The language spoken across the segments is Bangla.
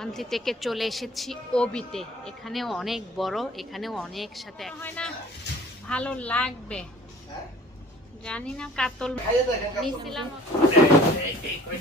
শান্তি থেকে চলে এসেছি ওবিতে। এখানেও অনেক বড় এখানেও অনেক সাথে হয় না। ভালো লাগবে। জানি না কাতল নিছিলাম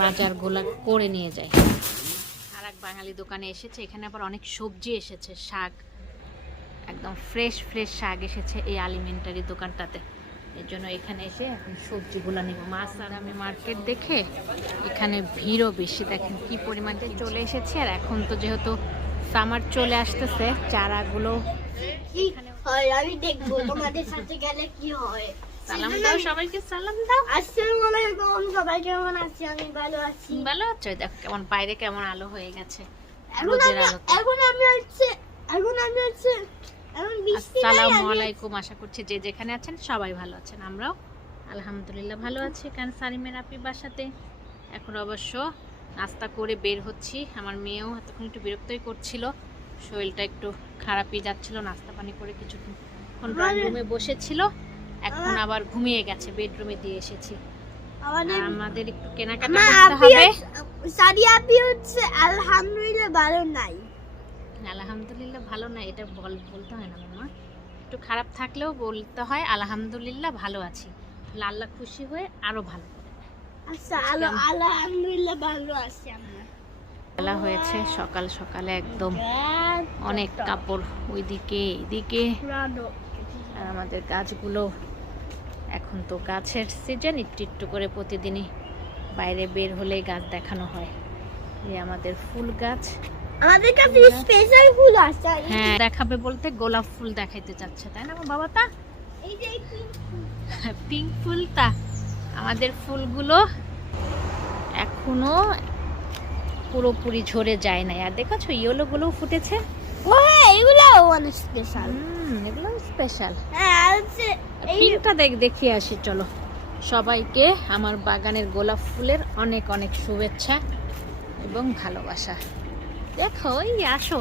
বাজারগুলা করে নিয়ে যায় আর এক বাঙালি দোকানে এসেছে এখানে আবার অনেক সবজি এসেছে শাক। একদম ফ্রেশ ফ্রেশ শাক এসেছে এই আলিমেন্টারি দোকানটাতে। এর জন্য এখানে এসে এখন সবজিগুলো নিব। মাছ আর আমি মার্কেট দেখে এখানে ভিড়ও বেশি। দেখেন কি পরিমাণে চলে এসেছে। আর এখন তো যেহেতু সামার চলে আসতেছে চারাগুলো হয় আমি দেখব তোমাদের সাথে গেলে কি হয়? সালাম দাও সবাইকে সালাম দাও। আসসালামু আলাইকুম সবাই কেমন আছি? আমি ভালো আছি। ভালো আছো? দেখো কেমন বাইরে কেমন আলো হয়ে গেছে। এখন আমি আলোতে। এখন আমি হচ্ছে এখন আমি হচ্ছে আসসালামু আলাইকুম আশা করছি যে যেখানে আছেন সবাই ভালো আছেন। আমরাও আলহামদুলিল্লাহ ভালো আছি কারণ সারিমের আপি বাসাতে। এখন অবশ্য নাস্তা করে বের হচ্ছি। আমার মেয়েও এতক্ষণ একটু বিরক্তই করছিল শরীরটা একটু খারাপই যাচ্ছিল নাস্তা পানি করে কিছুক্ষণ রুমে বসেছিল। এখন আবার ঘুমিয়ে গেছে বেডরুমে দিয়ে এসেছি। আমাদের একটু কেনাকাটা করতে হবে। হচ্ছে- আপি হচ্ছে আলহামদুলিল্লাহ ভালো নাই। আলহামদুলিল্লাহ ভালো না এটা বল বলতে হয় না মামা একটু খারাপ থাকলেও বলতে হয় আলহামদুলিল্লাহ ভালো আছি। আল্লাহ খুশি হয়ে আরও ভালো আচ্ছা আলহামদুলিল্লাহ ভালো আছি আমরা। বেলা হয়েছে সকাল সকালে একদম অনেক কাপড় ওইদিকে এদিকে আর আমাদের গাছগুলো এখন তো গাছের সিজন একটু একটু করে প্রতিদিনই বাইরে বের হলে গাছ দেখানো হয়। এই আমাদের ফুল গাছ। আমাদের কাছে স্পেশাল ফুল আছে হ্যাঁ দেখাবে বলতে গোলাপ ফুল দেখাইতে চাচ্ছে তাই না আমার বাবা তা? এই যে পিঙ্ক ফুলটা আমাদের ফুলগুলো এখনও পুরোপুরি ঝরে যায় না আর দেখেছ ইয়েলোগুলোও ফুটেছে? ও হ্যাঁ এগুলো অনেক স্পেশাল হুম এগুলো স্পেশাল হ্যাঁ পিঙ্কটা দেখ দেখিয়ে আসি চলো। সবাইকে আমার বাগানের গোলাপ ফুলের অনেক অনেক শুভেচ্ছা এবং ভালোবাসা। দেখো এই আসো।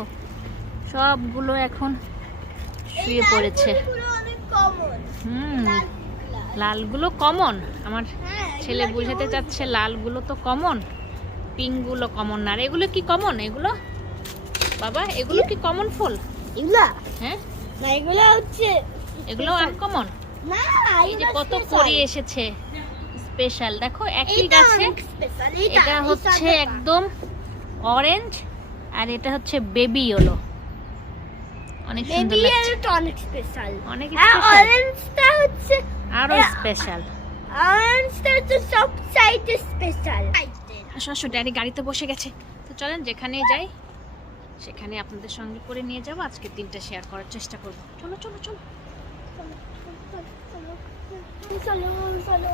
সবগুলো এখন শুয়ে পড়েছে। হুম লালগুলো কমন আমার হ্যাঁ ছেলে বুঝাতে চাচ্ছে লালগুলো তো কমন পিঙ্কগুলো কমন না। আর এগুলো কি কমন এগুলো? বাবা এগুলো কি কমন ফুল? এগুলা? হ্যাঁ? না এগুলো হচ্ছে এগুলো আনকমন না এই যে কত। করি এসেছে। স্পেশাল দেখো একই গাছে এটা হচ্ছে একদম অরেঞ্জ আর এটা হচ্ছে বেবি ইয়েলো। অনেক সুন্দর লাগছে। অনেক স্পেশাল অনেক আর অরেঞ্জটা হচ্ছে আরও স্পেশাল অরেঞ্জটা হচ্ছে সব সাইডে স্পেশাল আসো আসো ড্যাডি গাড়িতে বসে গেছে। তো চলেন যেখানে যাই সেখানে আপনাদের সঙ্গে করে নিয়ে যাব। আজকে দিনটা শেয়ার করার চেষ্টা করব। চলো। চলো চলো চলো চলো।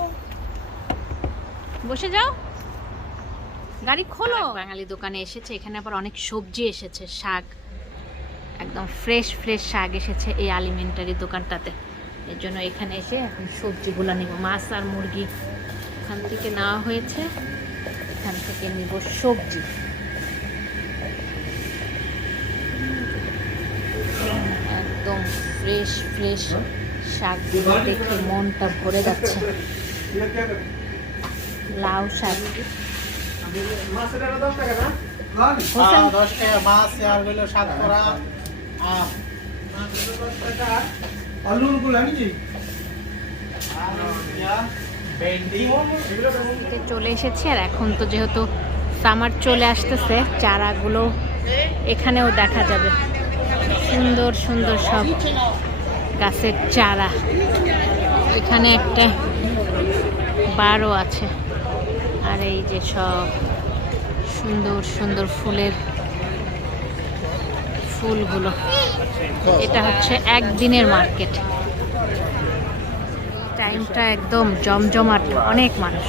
বসে যাও। গাড়ি খোলো। বাঙালি দোকানে এসেছে এখানে আবার অনেক সবজি এসেছে শাক একদম ফ্রেশ ফ্রেশ শাক এসেছে এই আলিমেন্টারি দোকানটাতে। এর জন্য এখানে এসে এখন সবজিগুলো নিব মাছ আর মুরগি। এখান থেকে নেওয়া হয়েছে এখান থেকে নিব সবজি। একদম ফ্রেশ ফ্রেশ শাকগুলো দেখে মনটা ভরে যাচ্ছে। লাউ শাক। হ্যাঁ, দশ টাকা মাছ আর হইল সাত করা আম। আলুগুলো নাকি? আর ভেন্ডি। চলে এসেছি আর এখন তো যেহেতু সামার চলে আসতেছে চারাগুলো এখানেও দেখা যাবে। সুন্দর সুন্দর সব গাছের চারা। এখানে একটা বারও আছে। আর এই যে সব সুন্দর সুন্দর ফুলের ফুলগুলো। এটা হচ্ছে একদিনের মার্কেট। টাইমটা একদম জমজমাট, অনেক মানুষ।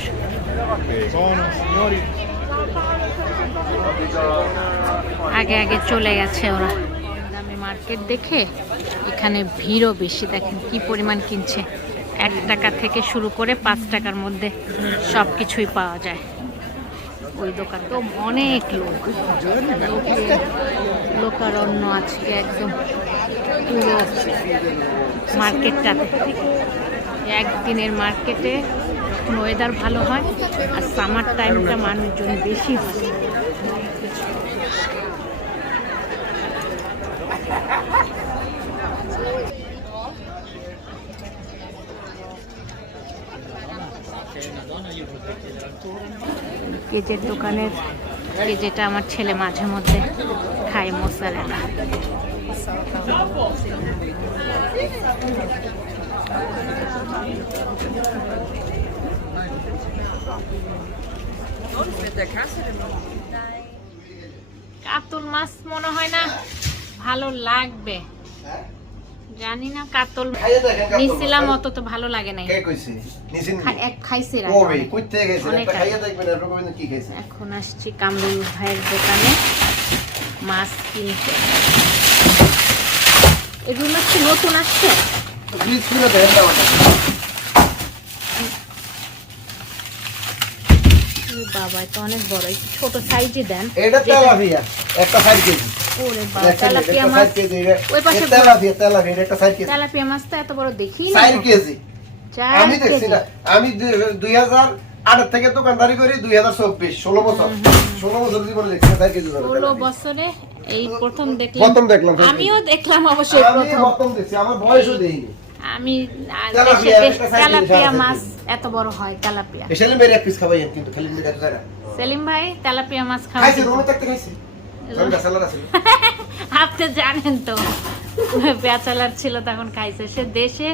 আগে আগে চলে গেছে ওরা। দামি মার্কেট দেখে এখানে ভিড়ও বেশি, দেখেন কি পরিমাণ কিনছে। এক টাকা থেকে শুরু করে পাঁচ টাকার মধ্যে সব কিছুই পাওয়া যায়। ওই দোকান। তো অনেক লোক। লোকে লোকারণ্য আজকে একদম পুরো মার্কেটটাতে। একদিনের মার্কেটে ওয়েদার ভালো হয়, আর সামার টাইমটা মানুষজন বেশি হয় কেজের দোকানের কেজেটা আমার ছেলে মাঝে মধ্যে খায় মশলা কাতল মাছ মনে হয় না ভালো লাগবে। জানি না কাতল। নিছিলাম অত তো ভালো লাগে নাই। কে কইছে? নিছেন এক খাইছে থেকে গেছেন একটা। খাইয়ে দেখবেন আর রকম কি খাইছে। এখন আসছি কামরুল ভাইয়ের দোকানে মাছ কিনতে। এগুলো কি নতুন আসছে? দেন ওরে বাবা এটা অনেক বড় ছোট সাইজে দেন। এটা তেলাপিয়া একটা সাইড কেজি। ওরে বাবা তেলাপিয়া মাছ। সাইড কেজি এটা ওই পাশে তেলাপিয়া তেলাপিয়া এটা একটা কেজি। তেলাপিয়া মাছ এত বড় দেখি না। চার কেজি। আমি দেখছি না। আমি দুই হাজার আট থেকে দোকানদারি করি দুই হাজার চব্বিশ ষোলো বছর। ষোলো বছর জীবনে দেখছি চার কেজি ষোলো বছরে এই প্রথম দেখলাম। প্রথম দেখলাম আমিও দেখলাম অবশ্যই আমি প্রথম। প্রথম দেখছি আমার বয়সও দেইনি আমি তেলাপিয়া, দেশে- একটা সাইজে তেলাপিয়া সাইজে মাছ এত বড় হয় তেলাপিয়া। এক পিস কিন্তু সেলিম ভাই তেলাপিয়া মাছ খাওয়া খাইছে রুমে থাকতে খাইছে। আমি ব্যাচেলার আছি আপনি জানেন তো ব্যাচেলার ছিল তখন খাইছে। সে দেশে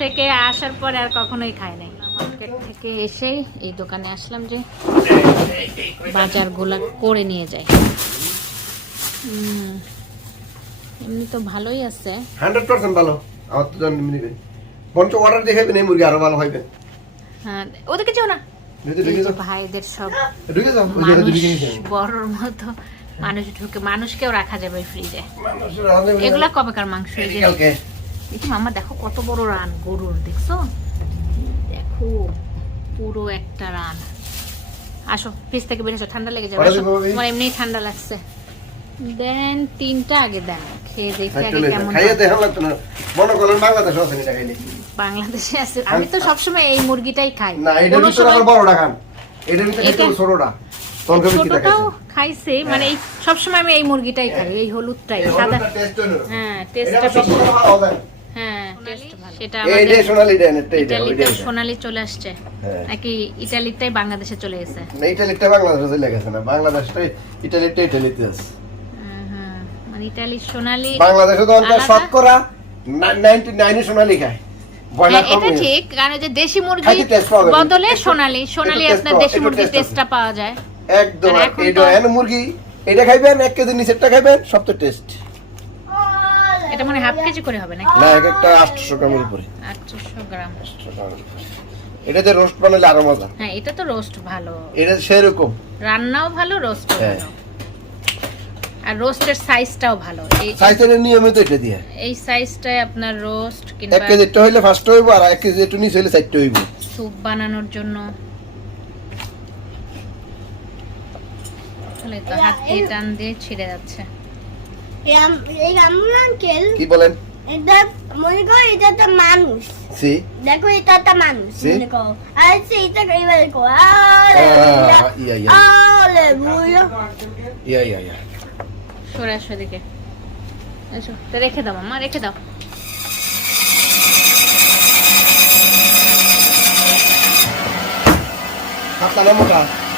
থেকে আসার পরে আর কখনোই খায় নাই। মার্কেট থেকে এসেই এই দোকানে আসলাম যে বাজারগুলা করে নিয়ে যাই। এমনি তো ভালোই আছে। হান্ড্রেড পার্সেন্ট ভালো। আমার তো জানি বরঞ্চ অর্ডার দেখাবেন এই মুরগি আরও ভালো হইবে। হ্যাঁ ওদিকে যেও না। ভাইদের সব বড়র মতো মানুষ ঢুকে মানুষকেও রাখা যাবে ফ্রিজে এগুলা কবেকার মাংস এই যে? দেখি মামা দেখো কত বড় রান গরুর দেখছ? দেখো পুরো একটা রান। আসো ফ্রিজ থেকে বেরিয়েছো ঠান্ডা লেগে যাবে। আমার এমনি ঠান্ডা লাগছে। দেন তিনটা আগে দেন খেয়ে দেখি আগে কেমন খাইয়ে হয়। লাগতো না। মনে করলেন বাংলাদেশ আছে এটা খাইলে। বাংলাদেশে আছে। আমি তো সবসময় এই মুরগিটাই খাই। না এটার কোনো ভিতরে আবার বড়টা খান। এটার ভিতরে এটা- ছোটটা। ছোটটাও খাইছে মানে এই সবসময় আমি এই মুরগিটাই খাই এই হলুদটাই সাদা। হ্যাঁ টেস্টটা বেশি হয়। টেস্ট ভালো। সেটা আমাদের সোনালি ইটালিতে চলে আসছে। হ্যাঁ। নাকি বাংলাদেশে চলে গেছে? না ইটালিটা বাংলাদেশে চলে গেছে না বাংলাদেশটা ইটালিটা ইটালিতে আছে। হুম, হুম। মানে ইটালির সোনালি বাংলাদেশে তো অন্তত শতকরা নাইনটি নাইনে সোনালি খায়। ব্রয়লার হ্যাঁ, এটা ঠিক কারণ যে দেশি মুরগি। বদলে সোনালি সোনালি আপনার দেশি মুরগির টেস্টটা পাওয়া যায়। একদম এটা এন মুরগি। এটা খাইবেন এক কেজি নিচেরটা খাইবেন টেস্ট এটা মানে হাফ কেজি করে হবে নাকি? না এক একটা আটশো গ্রামের উপরে। আটশোশো গ্রাম। 800 গ্রামের উপরে। এটাতে রোস্ট বানালে আরও মজা। হ্যাঁ এটা তো রোস্ট ভালো। এটা সেরকম। রান্নাও ভালো রোস্টও হ্যাঁ। ভালো। আর রোস্টের সাইজটাও ভালো। এই সাইজের নিয়মিত এটা দিয়ে। এই সাইজটাই আপনার রোস্ট এক কিংবা কেজিটা হইলে ফার্স্ট হইব আর এক কেজি একটু নিচে হইলে চারটে হইব। স্যুপ বানানোর জন্য। তাহলে তো হাত দিয়ে টান দিয়ে ছিঁড়ে যাচ্ছে। এই আম- আমুল আঙ্কেল কি বলেন? এটা মনে করো এটা একটা মানুষ। সি? দেখো এটা একটা মানুষ। মনে করো। আর সেইটা এইবার করো Ah, ইয়া, ইয়া। আলেলুয়া। ইয়া ইয়া ইয়া। সরে আসো এদিকে। এসো। তো রেখে দাও মামা রেখে দাও। পাতলা না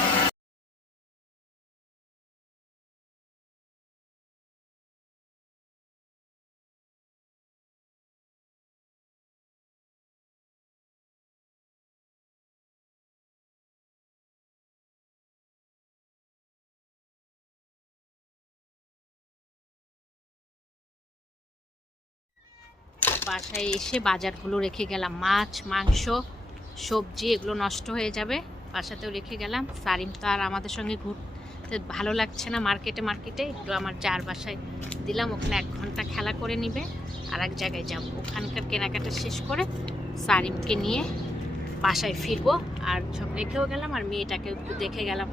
বাসায় এসে বাজারগুলো রেখে গেলাম। মাছ, মাংস, সবজি এগুলো নষ্ট হয়ে যাবে। বাসাতেও রেখে গেলাম। সারিম তো আর আমাদের সঙ্গে ঘুরতে ভালো লাগছে না মার্কেটে মার্কেটে। একটু আমার চার বাসায় দিলাম। ওখানে এক ঘণ্টা খেলা করে নিবে। আর এক জায়গায় যাব। ওখানকার কেনাকাটা শেষ করে সারিমকে নিয়ে বাসায় ফিরবো। আর সব রেখেও গেলাম। আর মেয়েটাকে একটু দেখে গেলাম।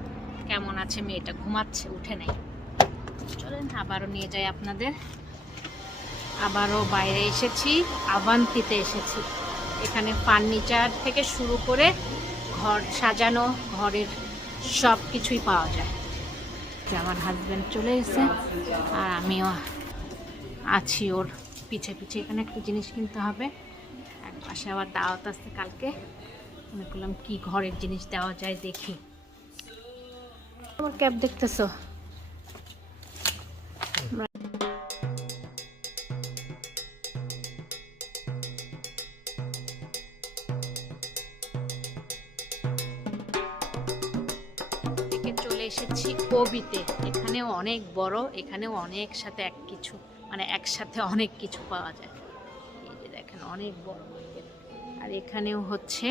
কেমন আছে? মেয়েটা ঘুমাচ্ছে, উঠে নেই। চলেন, আবারও নিয়ে যাই আপনাদের। আবারও বাইরে এসেছি আভান্তিতে এসেছি। এখানে ফার্নিচার থেকে শুরু করে ঘর সাজানো, ঘরের সব কিছুই পাওয়া যায়। আমার হাজব্যান্ড চলে এসেছে আর আমিও আছি ওর পিছে পিছে। এখানে একটা জিনিস কিনতে হবে। এক পাশে আবার দাওয়াত আসছে কালকে। মনে করলাম কি ঘরের জিনিস দেওয়া যায় দেখি। আমার ক্যাব দেখতেছো? এসেছি কবিতে। এখানেও অনেক বড়, এখানেও অনেক সাথে এক কিছু মানে একসাথে অনেক কিছু পাওয়া যায়। এই যে দেখেন, অনেক বড় আর এখানেও হচ্ছে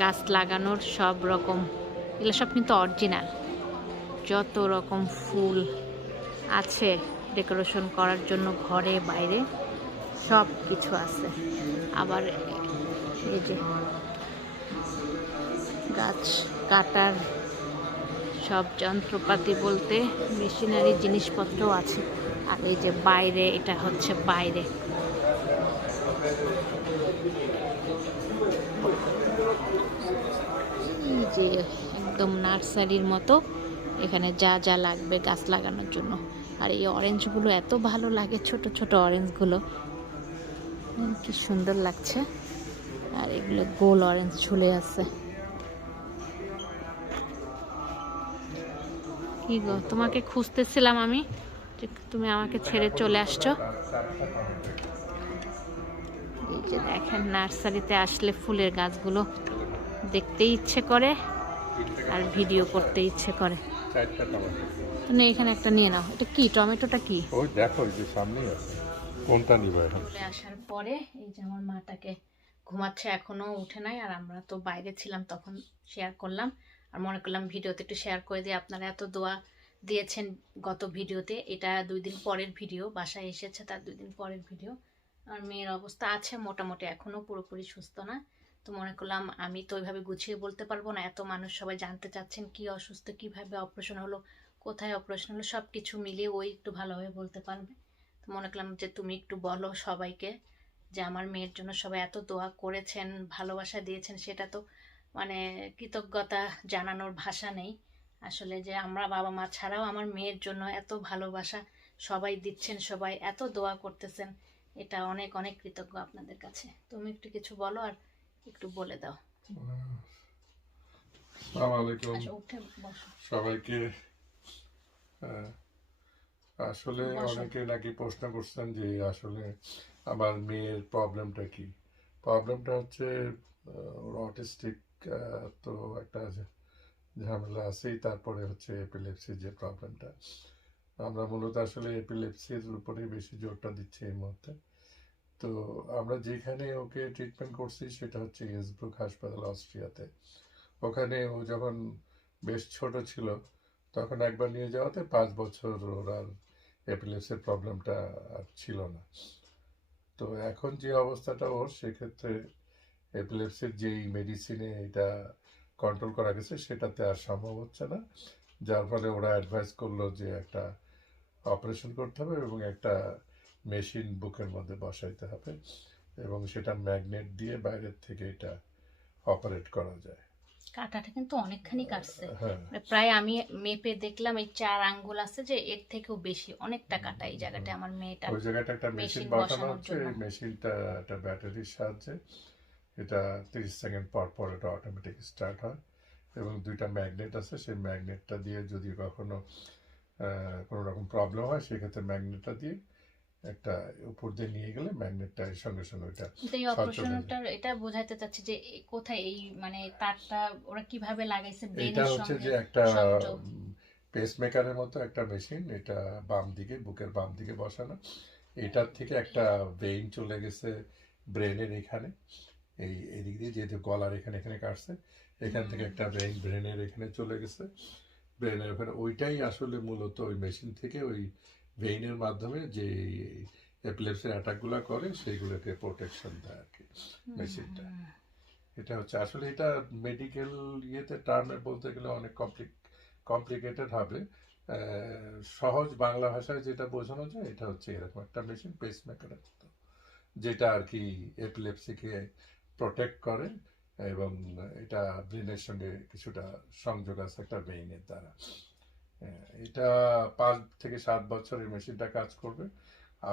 গাছ লাগানোর সব রকম, এগুলো সব কিন্তু অরিজিনাল। যত রকম ফুল আছে ডেকোরেশন করার জন্য ঘরে, বাইরে, সব কিছু আছে। আবার এই যে গাছ কাটার সব যন্ত্রপাতি বলতে মেশিনারি জিনিসপত্র আছে। আর এই যে বাইরে, এটা হচ্ছে বাইরে। যে একদম নার্সারির মতো, এখানে যা যা লাগবে গাছ লাগানোর জন্য। আর এই অরেঞ্জগুলো এত ভালো লাগে, ছোট ছোট অরেঞ্জগুলো। কি সুন্দর লাগছে। আর এগুলো গোল অরেঞ্জ ঝুলে আছে। কি গো তোমাকে খুঁজতেছিলাম আমি যে তুমি আমাকে ছেড়ে চলে আসছো। এই যে দেখেন নার্সারিতে আসলে ফুলের গাছগুলো দেখতে ইচ্ছে করে আর ভিডিও করতে ইচ্ছে করে। মানে এখানে একটা নিয়ে নাও। এটা কি টমেটোটা কি? ওই দেখো যে সামনেই আছে। কোনটা নিবে এখন? চলে আসার পরে এই যে আমার মাটাকে ঘুমাচ্ছে এখনও উঠে নাই। আর আমরা তো বাইরে ছিলাম তখন শেয়ার করলাম। আর মনে করলাম ভিডিওতে একটু শেয়ার করে দিয়ে আপনারা এত দোয়া দিয়েছেন গত ভিডিওতে। এটা দুই দিন পরের ভিডিও, বাসায় এসেছে তার দুই দিন পরের ভিডিও। আর মেয়ের অবস্থা আছে মোটামুটি এখনও পুরোপুরি সুস্থ না। তো মনে করলাম আমি তো ওইভাবে গুছিয়ে বলতে পারব না, এত মানুষ সবাই জানতে চাচ্ছেন কি অসুস্থ, কীভাবে অপারেশন হলো, কোথায় অপারেশন হলো সব কিছু মিলিয়ে ওই একটু ভালোভাবে বলতে পারবে। তো মনে করলাম যে তুমি একটু বলো সবাইকে যে আমার মেয়ের জন্য সবাই এত দোয়া করেছেন, ভালোবাসা দিয়েছেন, সেটা তো মানে কৃতজ্ঞতা জানানোর ভাষা নেই। আসলে যে আমরা বাবা মা ছাড়াও আমার মেয়ের জন্য এত ভালোবাসা সবাই দিচ্ছেন সবাই এত দোয়া করতেছেন এটা অনেক অনেক কৃতজ্ঞ আপনাদের কাছে। তুমি একটু কিছু বলো আর একটু বলে দাও। আচ্ছা সবাইকে আসলে। অনেকে নাকি প্রশ্ন করছেন যে আসলে আমার মেয়ের প্রবলেমটা কি? প্রবলেমটা হচ্ছে অটিস্টিক তো একটা ঝামেলা আছেই, তারপরে হচ্ছে এপিলেপসির যে প্রবলেমটা আমরা মূলত আসলে এপিলেপসির উপরে বেশি জোরটা দিচ্ছি এই মুহূর্তে। তো আমরা যেখানে ওকে ট্রিটমেন্ট করছি, সেটা হচ্ছে ইয়েসব্রুক হাসপাতাল, অস্ট্রিয়াতে। ওখানে ও যখন বেশ ছোট ছিল, তখন একবার নিয়ে যাওয়াতে পাঁচ বছর ওর আর এপিলেপসির প্রবলেমটা আর ছিল না। তো এখন যে অবস্থাটা ওর, সেক্ষেত্রে এপিলেপসির যেই মেডিসিনে এটা কন্ট্রোল করা গেছে সেটাতে আর সম্ভব হচ্ছে না। যার ফলে ওরা অ্যাডভাইস করল যে একটা অপারেশন করতে হবে এবং একটা মেশিন বুকের মধ্যে বসাইতে হবে এবং সেটা ম্যাগনেট দিয়ে বাইরের থেকে এটা অপারেট করা যায়। কাটাটা কিন্তু অনেকখানি কাটছে। হ্যাঁ। মানে প্রায় আমি মেপে দেখলাম এই চার আঙ্গুল আছে যে এর থেকেও বেশি অনেকটা কাটা এই জায়গাটা আমার মেয়েটা ওই জায়গাটা একটা মেশিন মেশিন বসানো হচ্ছে মেশিনটা একটা ব্যাটারির সাহায্যে এটা তিরিশ সেকেন্ড পর পর এটা অটোমেটিক স্টার্ট হয় এবং দুইটা ম্যাগনেট আছে সেই ম্যাগনেটটা দিয়ে যদি কখনো কোনো রকম প্রবলেম হয় সেক্ষেত্রে ম্যাগনেটটা দিয়ে একটা উপর দিয়ে নিয়ে গেলে ম্যাগনেটটা সঙ্গে সঙ্গে ওইটা এই অপারেশনটার এটা বোঝাতে চাচ্ছি যে কোথায় এই মানে তারটা ওরা কীভাবে লাগাইছে এটা হচ্ছে যে একটা। পেসমেকারের মতো একটা মেশিন এটা বাম দিকে বুকের বাম দিকে বসানো। এটার থেকে একটা ভেইন চলে গেছে ব্রেনের এখানে। এই এদিক দিয়ে যেহেতু গলার এখানে এখানে কাটছে এখান থেকে একটা ভেইন ব্রেনের এখানে চলে গেছে। ব্রেনের ওখানে ওইটাই আসলে মূলত ওই মেশিন থেকে ওই ভেইনের মাধ্যমে যে এপিলেপসির অ্যাটাকগুলো করে সেইগুলোকে প্রোটেকশন দেয় আর কি মেশিনটা এটা হচ্ছে আসলে এটা মেডিকেল ইয়েতে টার্মে বলতে গেলে অনেক কমপ্লিক কমপ্লিকেটেড হবে। সহজ বাংলা ভাষায় যেটা বোঝানো যায় এটা হচ্ছে এরকম একটা মেশিন পেসমেকারের যেটা আর কি এপিলেপসিকে প্রোটেক্ট করে এবং এটা ব্রেনের সঙ্গে কিছুটা সংযোগ আছে একটা ভেইনের দ্বারা। এটা পাঁচ থেকে সাত বছর এই মেশিনটা কাজ করবে।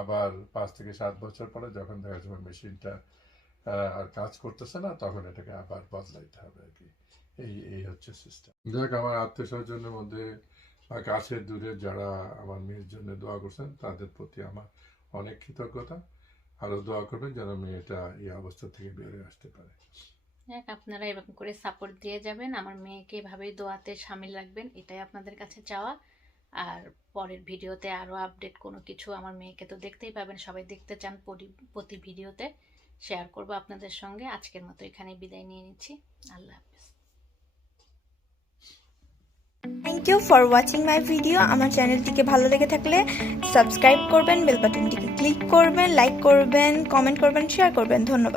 আবার পাঁচ থেকে সাত বছর পরে যখন দেখা যাবে মেশিনটা আর কাজ করতেছে না, তখন এটাকে আবার বদলাইতে হবে আর কি। এই এই হচ্ছে সিস্টেম যাক, আমার আত্মীয় স্বজনের মধ্যে বা কাছের দূরে যারা আমার মেয়ের জন্য দোয়া করছেন, তাদের প্রতি আমার অনেক কৃতজ্ঞতা। আরও দোয়া করবেন যেন মেয়েটা এই অবস্থা থেকে বেরিয়ে আসতে পারে। যাক, আপনারা এরকম করে সাপোর্ট দিয়ে যাবেন। আমার মেয়েকে এভাবেই দোয়াতে সামিল রাখবেন, এটাই আপনাদের কাছে চাওয়া। আর পরের ভিডিওতে আরও আপডেট কোনো কিছু আমার মেয়েকে তো দেখতেই পাবেন। সবাই দেখতে চান প্রতি ভিডিওতে। শেয়ার করব আপনাদের সঙ্গে। আজকের মতো এখানে বিদায় নিয়ে নিচ্ছি। আল্লাহ হাফেজ। Thank you for watching my video আমার চ্যানেলটিকে ভালো লেগে থাকলে সাবস্ক্রাইব করবেন বেল বাটনটিকে ক্লিক করবেন লাইক করবেন কমেন্ট করবেন শেয়ার করবেন। ধন্যবাদ।